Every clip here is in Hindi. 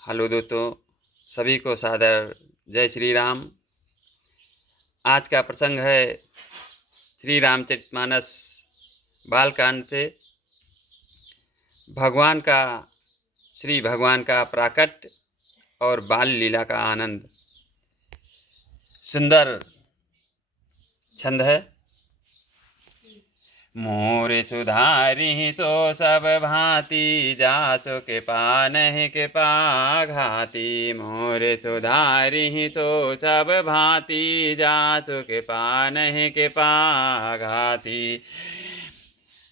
हेलो दोस्तों, सभी को सादर जय श्री राम। आज का प्रसंग है श्री रामचरितमानस बालकांड से भगवान का श्री भगवान का प्राकट और बाल लीला का आनंद। सुंदर छंद है। मोर सुधारी सो सब भांति, जासो कृपा नहीं कृपा घाती। मोर सुधारी सो सब भांति, जासो कृपा नहीं कृपा घाती।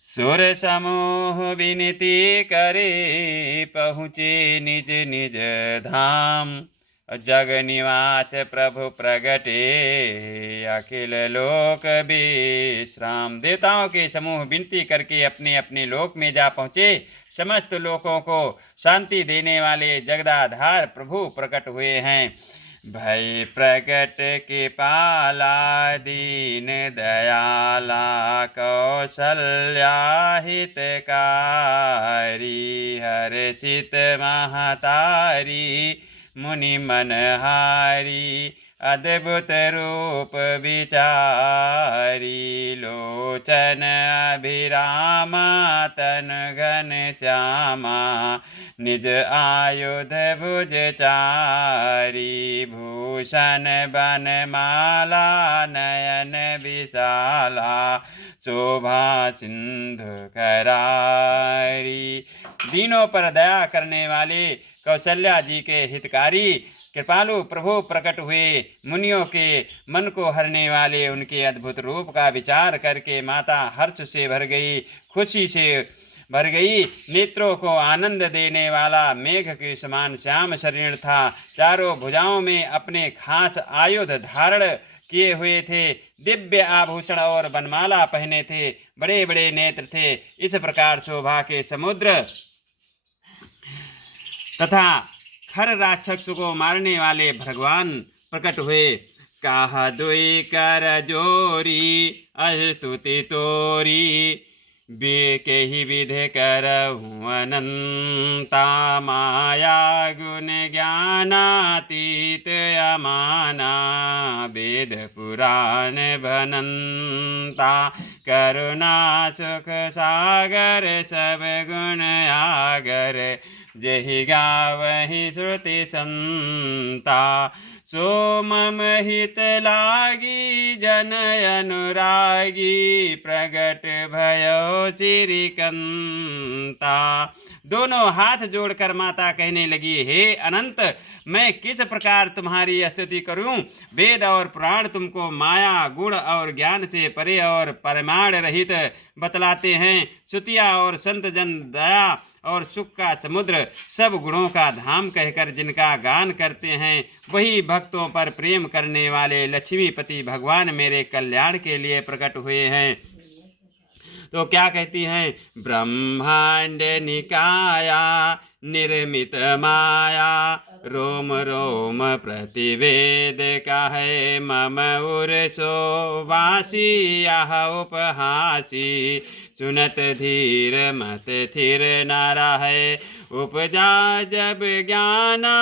सुर समूह विनती करे, पहुँचे निज निज धाम। जग निवास प्रभु प्रगटे, अखिल लोक विश्राम। देवताओं के समूह विनती करके अपने अपने लोक में जा पहुँचे। समस्त लोकों को शांति देने वाले जगदाधार प्रभु प्रकट हुए हैं। भय प्रकट के पाला, दीन दयाला, कौशल्या हितकारी। हर्षित महतारी, मुनि मनहारी, अद्भुत रूप विचारी। लोचन अभिरामा, तन घन श्यामा, निज आयुध भुज चारी। भूषण बनमाला, नयन विशाला, शोभा सिंधु करारी। दीनों पर दया करने वाले कौशल्या जी के हितकारी कृपालु प्रभु प्रकट हुए। मुनियों के मन को हरने वाले उनके अद्भुत रूप का विचार करके माता हर्ष से भर गई, खुशी से भर गई। नेत्रों को आनंद देने वाला मेघ के समान श्याम शरीर था। चारों भुजाओं में अपने खास आयुध धारण किए हुए थे। दिव्य आभूषण और बनमाला पहने थे। बड़े बड़े नेत्र थे। इस प्रकार शोभा के समुद्र तथा खर राक्षस को मारने वाले भगवान प्रकट हुए। काह दुई कर जोरी, अस्तुति तोरी। बे के ही विधि करहूँ अनंता, माया गुण ज्ञानातीत अमाना। वेद पुराण भनंता, करुणा सुख सागर, सब गुण आगर। जहि गावहि श्रुति संता, सो मम हित लागी। जन अनुरागी, प्रगट भयो चिरिकंता। दोनों हाथ जोड़कर माता कहने लगी, हे अनंत, मैं किस प्रकार तुम्हारी स्तुति करूं। वेद और पुराण तुमको माया गुण और ज्ञान से परे और परिमाण रहित बतलाते हैं। श्रुतियाँ और संत जन दया और सुख का समुद्र, सब गुणों का धाम कहकर जिनका गान करते हैं, वही भक्तों पर प्रेम करने वाले लक्ष्मीपति भगवान मेरे कल्याण के लिए प्रकट हुए हैं। तो क्या कहती हैं? ब्रह्मांड निकाया, निर्मित माया। रोम रोम प्रतिवेद कहे, मम उरसो वासी। यह उपहासी, सुनत धीर मत थिर न रहे। उपजा जब ज्ञाना,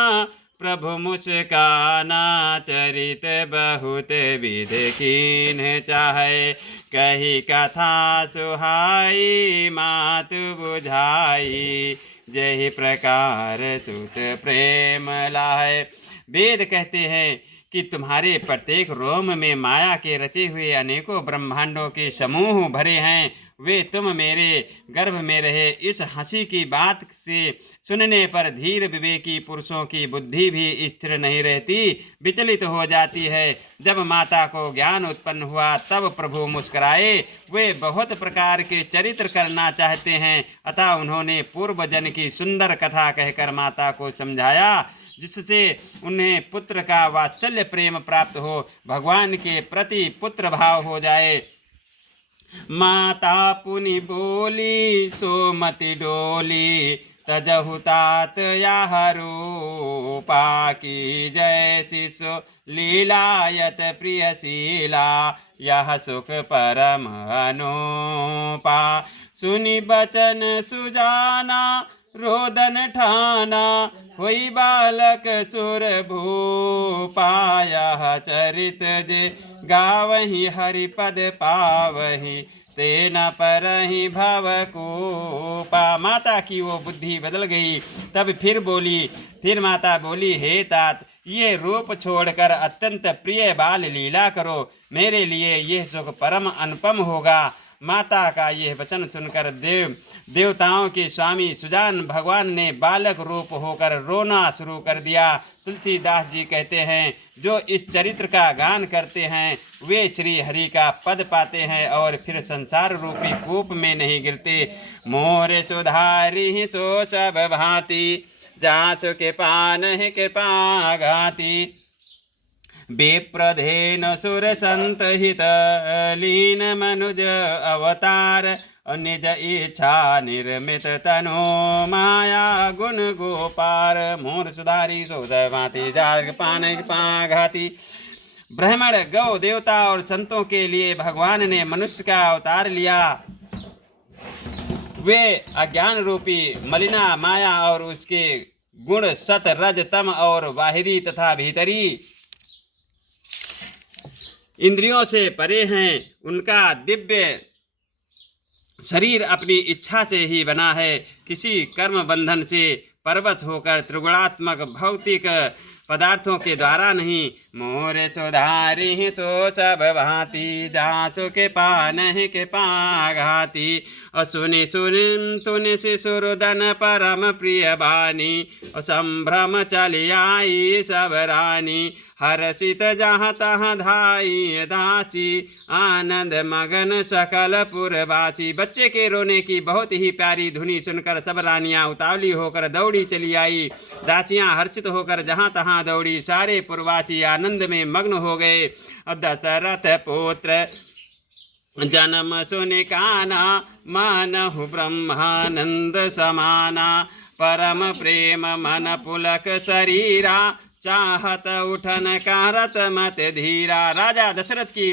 प्रभु मुस्काना। चरित बहुत विध कीन चाहे, कही कथा सुहाई। मातु बुझाई, जहि प्रकार सुत प्रेम लाए। वेद कहते हैं कि तुम्हारे प्रत्येक रोम में माया के रचे हुए अनेकों ब्रह्मांडों के समूह भरे हैं। वे तुम मेरे गर्भ में रहे। इस हंसी की बात से सुनने पर धीर विवेकी पुरुषों की बुद्धि भी स्थिर नहीं रहती, विचलित हो जाती है। जब माता को ज्ञान उत्पन्न हुआ तब प्रभु मुस्कुराए। वे बहुत प्रकार के चरित्र करना चाहते हैं, अतः उन्होंने पूर्व जन की सुंदर कथा कहकर माता को समझाया, जिससे उन्हें पुत्र का वात्सल्य प्रेम प्राप्त हो, भगवान के प्रति पुत्र भाव हो जाए। माता पुनि बोली, सो मति डोली। तजहु तात यह रूपा, की जय शिशु लीलायत प्रियशीला। यह सुख परम अनूपा, सुनि बचन सुजाना। रोदन ठाना। हुई बालक सुर भूपाया चरित जे गावहि हरिपद पावहि ते न परहि भव कोपा। माता की वो बुद्धि बदल गई। तब फिर माता बोली, हे तात, ये रूप छोड़कर अत्यंत प्रिय बाल लीला करो, मेरे लिए यह सुख परम अनुपम होगा। माता का यह वचन सुनकर देवताओं के स्वामी सुजान भगवान ने बालक रूप होकर रोना शुरू कर दिया। तुलसीदास जी कहते हैं, जो इस चरित्र का गान करते हैं वे श्री हरि का पद पाते हैं और फिर संसार रूपी कूप में नहीं गिरते। मोर सुधारी सो सब भांति, जासु के पान के पाघाति। विप्रधेन सुर संत हित, लीन मनुज अवतार। निज इच्छा निर्मित तनो, माया गुण गोपार। मोर सुधारी सो सब भांति, जासु के पान के पाघाति। ब्राह्मण, गौ, देवता और संतों के लिए भगवान ने मनुष्य का अवतार लिया। वे अज्ञान रूपी मलिना माया और उसके गुण सत रज तम और बाहरी तथा भीतरी इंद्रियों से परे हैं। उनका दिव्य शरीर अपनी इच्छा से ही बना है, किसी कर्म बंधन से परवश होकर त्रिगुणात्मक भौतिक पदार्थों के द्वारा नहीं। मोर सुधारी सो सब भांति, जासु के पान के पाघाति। और सुनि शिशुरुदन परम प्रिय बानी, और संभ्रम चली आई सब रानी। हर्षित जहाँ तहाँ धाई दासी, आनंद मगन सकल पुरवासी। बच्चे के रोने की बहुत ही प्यारी धुनी सुनकर सब रानियां उतावली होकर दौड़ी चली आई। दासियां हर्षित होकर जहाँ तहाँ दौड़ी। सारे पुरवासी आनंद में मग्न हो गए। दशरथ पुत्र जन्म सुनि काना, मानहु ब्रह्मानंद समाना। परम प्रेम मन पुलक शरीरा, चाहत उठन कारत मत धीरा। राजा दशरथ की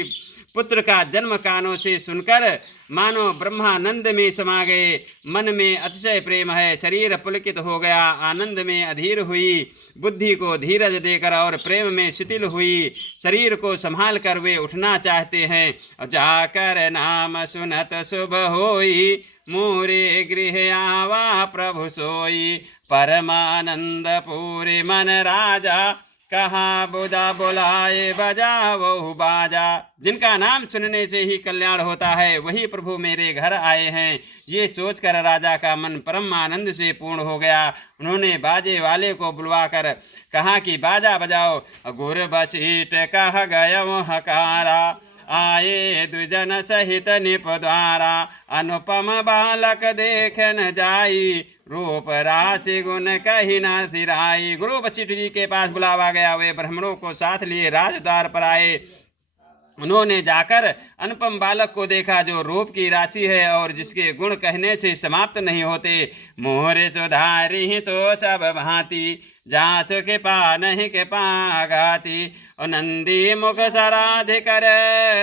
पुत्र का जन्म कानों से सुनकर मानो ब्रह्मानंद में समा गए। मन में अतिशय प्रेम है, शरीर पुलकित हो गया, आनंद में अधीर हुई। बुद्धि को धीरज देकर और प्रेम में शिथिल हुई। शरीर को संभाल कर वे उठना चाहते हैं। जाकर नाम सुनत शुभ होई, मोरे गृह आवा प्रभु सोई। परमानंद पूरे मन राजा, कहाँ बुझा बुलाए बजा वो बाजा। जिनका नाम सुनने से ही कल्याण होता है, वही प्रभु मेरे घर आए हैं। ये सोचकर राजा का मन परम आनंद से पूर्ण हो गया। उन्होंने बाजे वाले को बुलवाकर कहा कि बाजा बजाओ। गुर बसीट कह गयो हकारा, आए द्विजन सहित निप द्वारा। अनुपम बालक देखन जाई, रूप राशि गुण कही न सिराई। गुरु वशिष्ठ जी के पास बुलावा गया। वे ब्राह्मणों को साथ लिए राजद्वार पर आए। उन्होंने जाकर अनुपम बालक को देखा, जो रूप की राशि है और जिसके गुण कहने से समाप्त नहीं होते। मोहरे सुधारी सो सब भांति, जासु के पान के पाघाति। नंदी मुख सराध कर,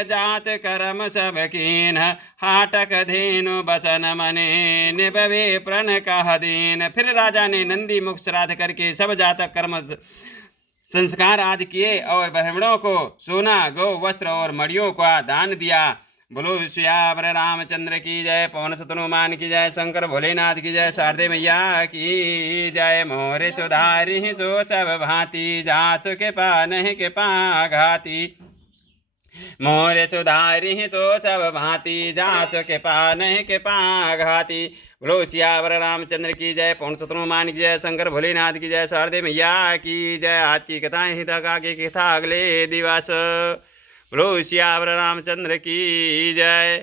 जात कर्म सब कीन। हाटक धेनु बसन मने, निभवे प्रण कह दीन। फिर राजा ने नंदी मुख श्राद्ध करके सब जातक कर्म संस्कार आदि किए और ब्राह्मणों को सोना, गौ, वस्त्र और मड़ियों का दान दिया। बोलो सियावर रामचंद्र की जय। पवन सुत हनुमान की जय। शंकर भोलेनाथ की जय। शारदे मैया की जय। मोरे सुधारी सो सब भांति, जासु के पान के पाघाति। मोरे सुधारी सो सब भांति, जासु के पान के पाघाति। बोलो सियावर रामचंद्र की जय। पवन सुत हनुमान की जय। शंकर भोलेनाथ की जय। शारदे मैया की जय। आज की कथाएं ही तक, आगे की कथा अगले दिवस। बोलो सियावर रामचंद्र की जय।